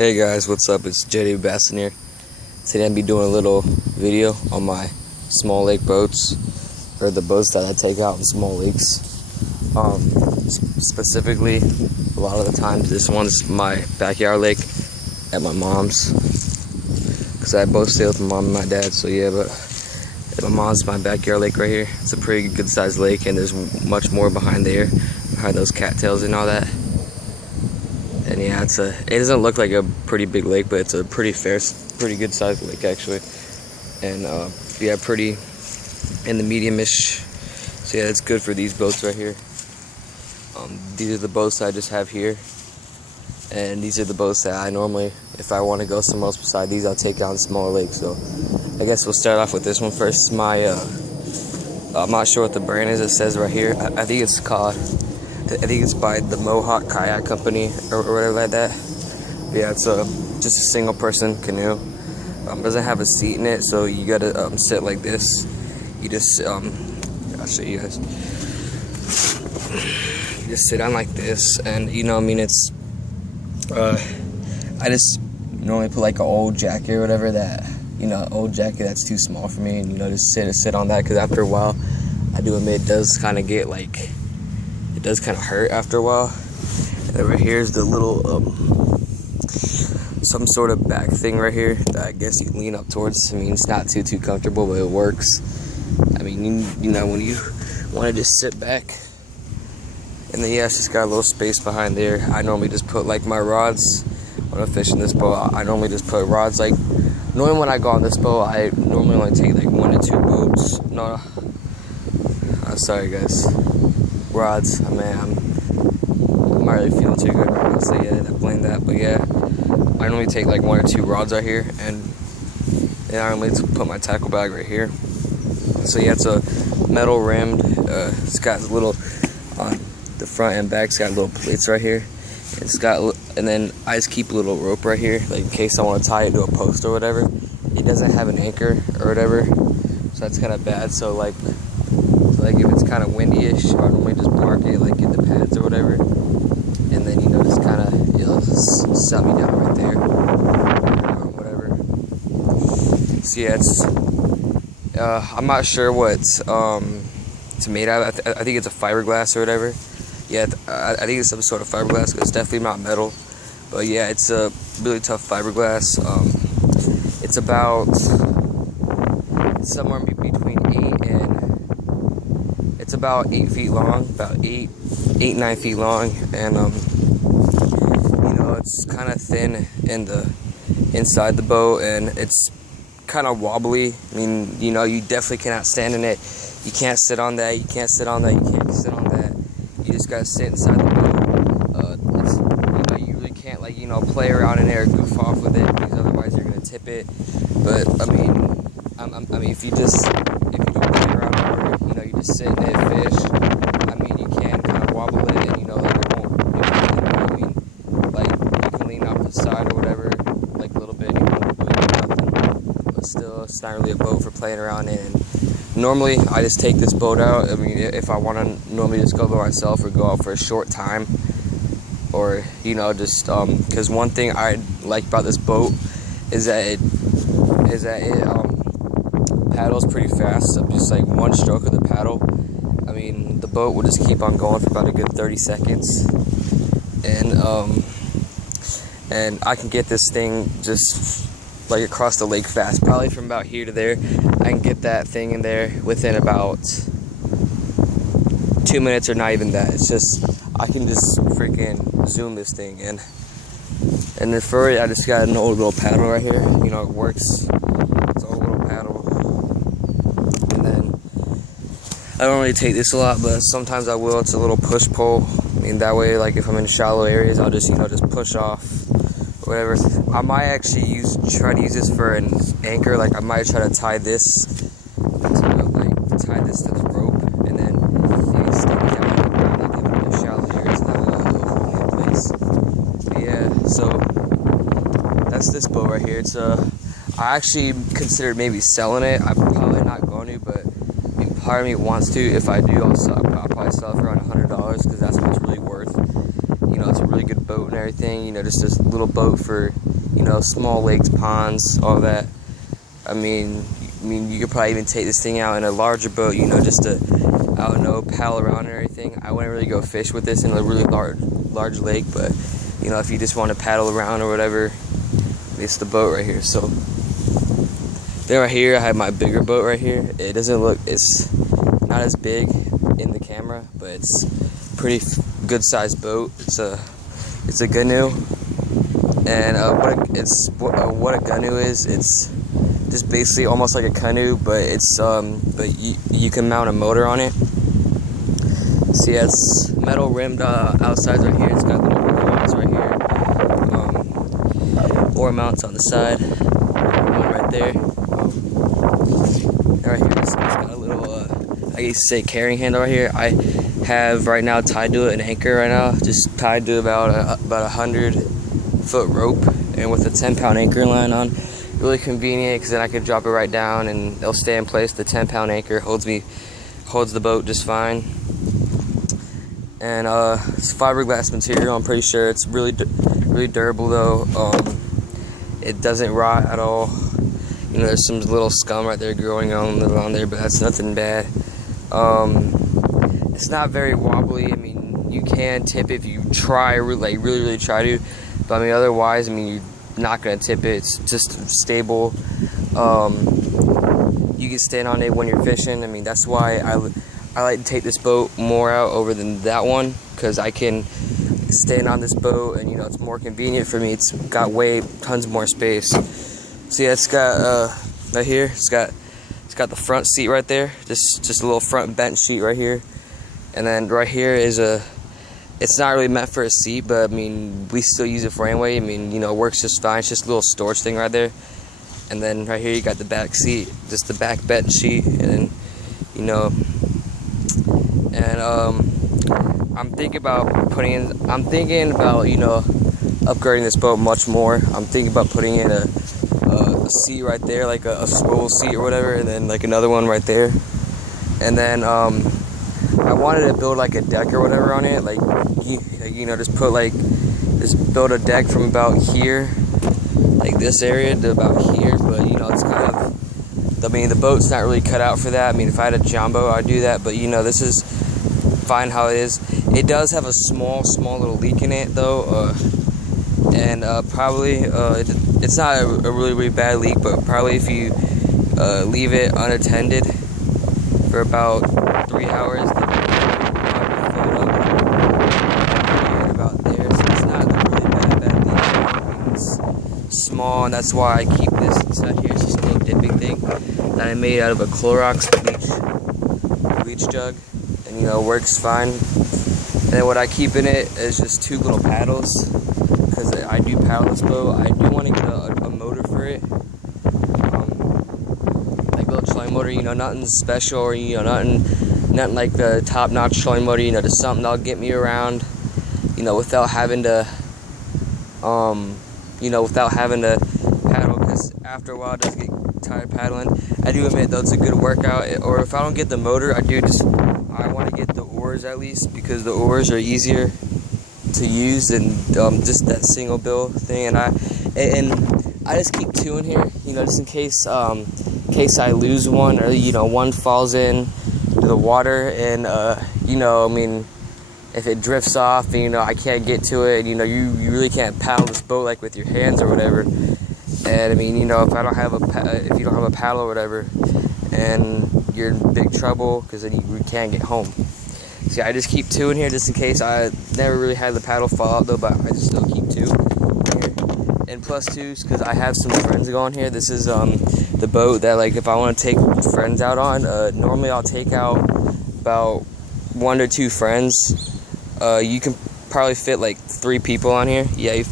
Hey guys, what's up? It's JD Basson here. Today I'll be doing a little video on my small lake boats, or the boats that I take out in small lakes. Specifically, a lot of the times this one's my backyard lake at my mom's, because I both stay with my mom and my dad. So yeah, but at my mom's, my backyard lake right here. It's a pretty good sized lake, and there's much more behind there, behind those cattails and all that. And yeah, it doesn't look like a pretty big lake, but it's a pretty good sized lake actually. And yeah, pretty in the medium-ish. So yeah, it's good for these boats right here. These are the boats I just have here, and these are the boats that I normally, if I want to go somewhere else beside these, I'll take out in smaller lakes. So I guess we'll start off with this one first. I'm not sure what the brand is. It says right here. I think it's called. I think it's by the Mohawk Kayak Company or whatever like that. But yeah, it's just a single person canoe. Doesn't have a seat in it, so you gotta sit like this. You just I'll show you guys. You just sit on like this, and you know, I mean, it's I just normally put like an old jacket or whatever that, you know, old jacket that's too small for me, and you know, just sit on that, because after a while, I do admit, it does kind of get like. It does kind of hurt after a while. And then right here is the little some sort of back thing right here that I guess you lean up towards. I mean, it's not too comfortable, but it works. I mean, you know, when you want to just sit back. And then yeah, it's just got a little space behind there. I normally just put like my rods when I'm fishing this boat. I normally just put rods. Like normally when I go on this boat, I normally only take like 1 to 2 boats. No, sorry guys. Rods. I mean, I'm not really feeling too good right now, so yeah, I blame that. But yeah, I normally take like 1 or 2 rods right here, and I normally put my tackle bag right here. So yeah, it's a metal rimmed. It's got a little on the front and back. It's got little plates right here. It's got, and then I just keep a little rope right here, like in case I want to tie it to a post or whatever. It doesn't have an anchor or whatever, so that's kind of bad. So like if it's kind of windy-ish, I normally just park it like in the pads or whatever, and then, you know, just kind of, it'll set me down right there or whatever. So yeah, it's I'm not sure what it's made out of. I think it's a fiberglass or whatever. Yeah, I think it's some sort of fiberglass, because it's definitely not metal. But yeah, it's a really tough fiberglass. It's about somewhere between 8 feet long, about 9 feet long, and you know, it's kind of thin in the inside the boat, and it's kind of wobbly. I mean, you know, you definitely cannot stand in it. You can't sit on that. You can't sit on that. You can't sit on that. You just gotta sit inside the boat. It's, you know, you really can't, like, you know, play around in there, goof off with it, because otherwise you're gonna tip it. But I mean, if you don't play around over it, you know, you just sit in it, fish. I mean, you can kind of wobble it, and you know, like, it won't do anything. Like, you can lean off the side or whatever, like a little bit, and you won't do nothing. But still, it's not really a boat for playing around in. And normally, I just take this boat out. I mean, if I want to normally just go by myself or go out for a short time, or, you know, just because one thing I like about this boat is that it paddles pretty fast. So just like one stroke of the paddle, I mean, the boat will just keep on going for about a good 30 seconds, and I can get this thing just like across the lake fast. Probably from about here to there, I can get that thing in there within about 2 minutes, or not even that. It's just, I can just freaking zoom this thing in. And then for it, I just got an old little paddle right here. You know, it works. It's an old little paddle. And then I don't really take this a lot, but sometimes I will. It's a little push pull. I mean, that way, like if I'm in shallow areas, I'll just, you know, just push off or whatever. I might actually try to use this for an anchor. Like I might try to tie this to the rope, and then maybe stick it down on the ground, like in the shallow areas, so that way it'll hold me in place. But yeah, so that's this boat right here. It's I actually considered maybe selling it. I'm probably not going to, but I mean, part of me wants to. If I do, I'll probably sell it for around $100, because that's what it's really worth. You know, it's a really good boat and everything. You know, just this little boat for you know, small lakes, ponds, all that. I mean, you could probably even take this thing out in a larger boat, you know, just to, I don't know, paddle around and everything. I wouldn't really go fish with this in a really large lake, but, you know, if you just want to paddle around or whatever, it's the boat right here. So, then right here, I have my bigger boat right here. It doesn't look, it's not as big in the camera, but it's pretty good sized boat. It's a Ganu, and what a Ganu is, it's just basically almost like a canoe, but it's but you can mount a motor on it. See, it's metal rimmed outsides right here. It's got little oar mounts right here, oar mounts on the side, one right there, and right here it's got a little I guess say carrying handle right here. I have right now tied to it an anchor right now, just tied to about a 100-foot rope, and with a 10-pound anchor line on. Really convenient, because then I can drop it right down and it'll stay in place. The 10-pound anchor holds the boat just fine. And it's fiberglass material. I'm pretty sure it's really durable though. It doesn't rot at all. You know, there's some little scum right there growing on there, but that's nothing bad. It's not very wobbly. I mean, you can tip it if you try, really try to. But I mean, otherwise, I mean, you're not gonna tip it. It's just stable. You can stand on it when you're fishing. I mean, that's why I like to take this boat more out over than that one, because I can stand on this boat, and you know, it's more convenient for me. It's got tons more space. See, it's got right here. It's got the front seat right there. Just a little front bench seat right here, and then right here is it's not really meant for a seat, but I mean, we still use it for anyway. I mean, you know, it works just fine. It's just a little storage thing right there. And then right here you got the back seat, just the back bench seat, and then, you know, and I'm thinking about you know, upgrading this boat much more. I'm thinking about putting in a seat right there, like a swivel seat or whatever, and then like another one right there. And then I wanted to build like a deck or whatever on it, like you know, just build a deck from about here, like this area, to about here. But you know, it's kind of, I mean, the boat's not really cut out for that. I mean, if I had a jumbo, I'd do that, but you know, this is fine how it is. It does have a small little leak in it though, and probably it's not a really bad leak, but probably if you leave it unattended for about 3 hours, then probably fill it up about there. So it's not a really bad leak. It's small, and that's why I keep this inside here. It's just a little dipping thing that I made out of a Clorox bleach jug, and you know, works fine. And then what I keep in it is just 2 little paddles, because I do paddle this boat. I do want to get a motor for it, like a little trolling motor, you know, nothing special, or you know, nothing like the top-notch trolling motor, you know, just something that'll get me around, you know, without having to paddle, because after a while it does get tired paddling. I do admit though, it's a good workout. Or if I don't get the motor, I want to get the oars at least, because the oars are easier to use than just that single bill thing. And I just keep 2 in here, you know, just in case I lose one, or you know, one falls in to the water, and you know, I mean, if it drifts off and you know, I can't get to it, and you know, you really can't paddle this boat like with your hands or whatever. And I mean, you know, if you don't have a paddle or whatever, and you're in big trouble, because then you can't get home. See, I just keep 2 in here just in case. I never really had the paddle fall out though, but I just still keep 2 here. And plus 2s, because I have some friends going here. This is the boat that, like, if I want to take friends out on, normally I'll take out about 1 to 2 friends. You can probably fit like 3 people on here. Yeah,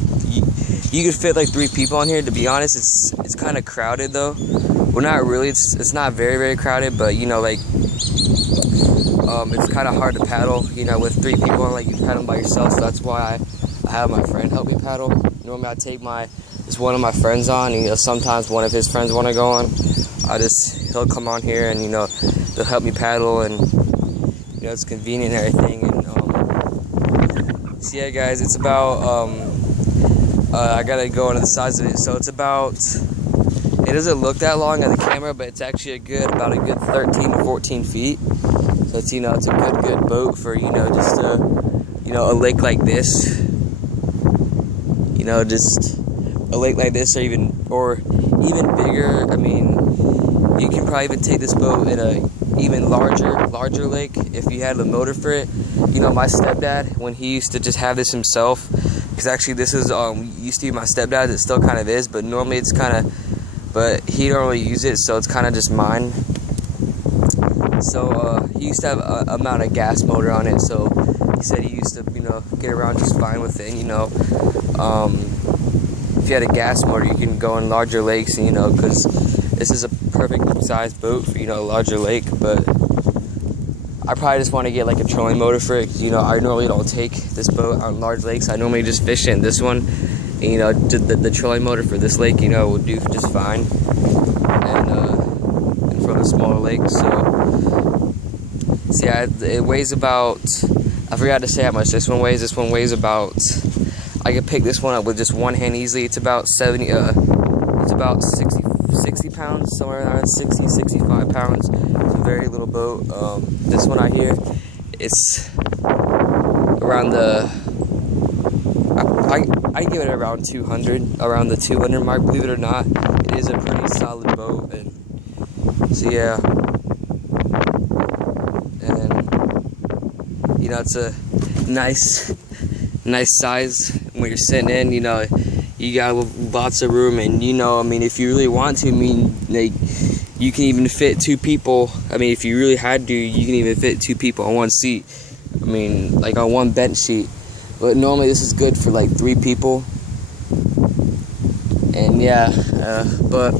you could fit like 3 people on here. To be honest, it's kind of crowded though. Well, not really. It's not very crowded, but you know, like, it's kind of hard to paddle, you know, with 3 people on. Like, you paddle by yourself, so that's why I have my friend help me paddle. Normally I take just one of my friends on, and you know, sometimes one of his friends want to go on. He'll come on here, and you know, they'll help me paddle, and you know, it's convenient and everything. And so yeah, guys, it's about I gotta go into the size of it. So it's about, it doesn't look that long on the camera, but it's actually about a good 13 to 14 feet. So it's, you know, it's a good boat for, you know, just a lake like this. You know, just a lake like this, or even bigger. I mean, you can probably even take this boat in a even larger lake if you had a motor for it. You know, my stepdad, when he used to just have this himself, because actually this is used to be my stepdad's, it still kind of is, but normally it's kind of, but he don't really use it, so it's kind of just mine. So he used to have a amount of gas motor on it, so he said he used to, you know, get around just fine with it. And, you know, if you had a gas motor, you can go in larger lakes, and, you know, because this is a perfect sized boat for, you know, a larger lake. But I probably just want to get like a trolling motor for it, 'cause, you know, I normally don't take this boat on large lakes. I normally just fish in this one, and, you know, the trolling motor for this lake, you know, will do just fine, and for the smaller lakes. So yeah, it weighs about, I forgot to say how much this one weighs. This one weighs about, I could pick this one up with just one hand easily. It's about 60 pounds, somewhere around 65 pounds. It's a very little boat. This one right here, it's around I give it around 200, around the 200 mark, believe it or not. It is a pretty solid boat. And so yeah, and you know, it's a nice size when you're sitting in. You know, you got lots of room, and, you know, I mean, if you really want to, I mean, like, you can even fit 2 people. I mean, if you really had to, you can even fit 2 people on one seat. I mean, like on one bench seat. But normally this is good for like 3 people. And yeah, but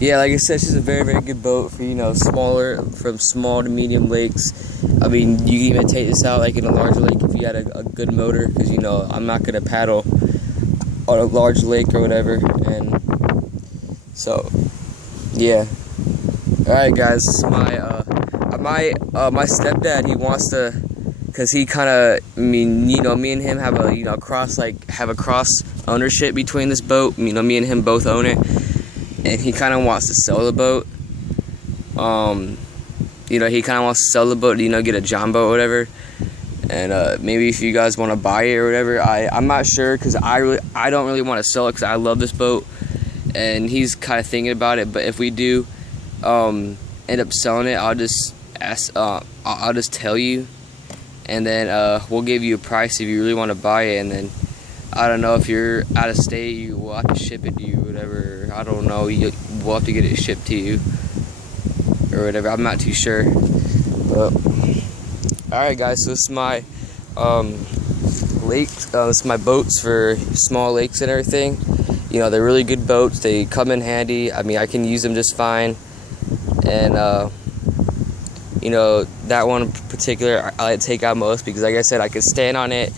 yeah, like I said, it's just a very good boat for, you know, from small to medium lakes. I mean, you can even take this out like in a larger lake if you had a good motor, because, you know, I'm not gonna paddle on a large lake or whatever. And so yeah, all right, guys, this is my stepdad. He wants to, because he kind of, I mean, you know, me and him have a, you know, cross ownership between this boat. You know, me and him both own it, and he kind of wants to sell the boat. You know, he kind of wants to sell the boat, you know, get a John boat or whatever. And maybe if you guys want to buy it or whatever, I'm not sure, because I don't really want to sell it, because I love this boat, and he's kind of thinking about it. But if we do end up selling it, I'll just tell you, and then we'll give you a price if you really want to buy it. And then I don't know, if you're out of state, we'll have to ship it to you, whatever. I don't know, we'll have to get it shipped to you or whatever. I'm not too sure. But alright, guys, so this is my lakes. This is my boats for small lakes and everything. You know, they're really good boats. They come in handy. I mean, I can use them just fine. And you know, that one in particular I like to take out most, because, like I said, I can stand on it.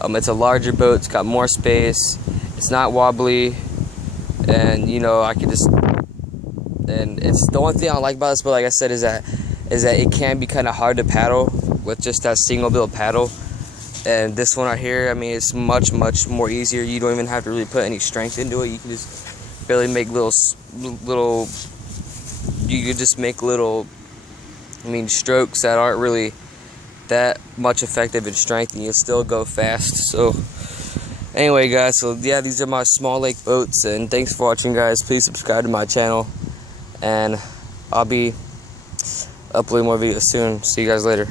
It's a larger boat. It's got more space. It's not wobbly, and, you know, I can just. And it's the only thing I like about this boat, like I said, is that it can be kind of hard to paddle with just that single bill paddle. And this one right here, I mean, it's much more easier. You don't even have to really put any strength into it. You can just barely make little. You could just make little, I mean, strokes that aren't really that much effective in strength, and you'll still go fast. So anyway, guys, so yeah, these are my small lake boats, and thanks for watching, guys. Please subscribe to my channel, and I'll be uploading more videos soon. See you guys later.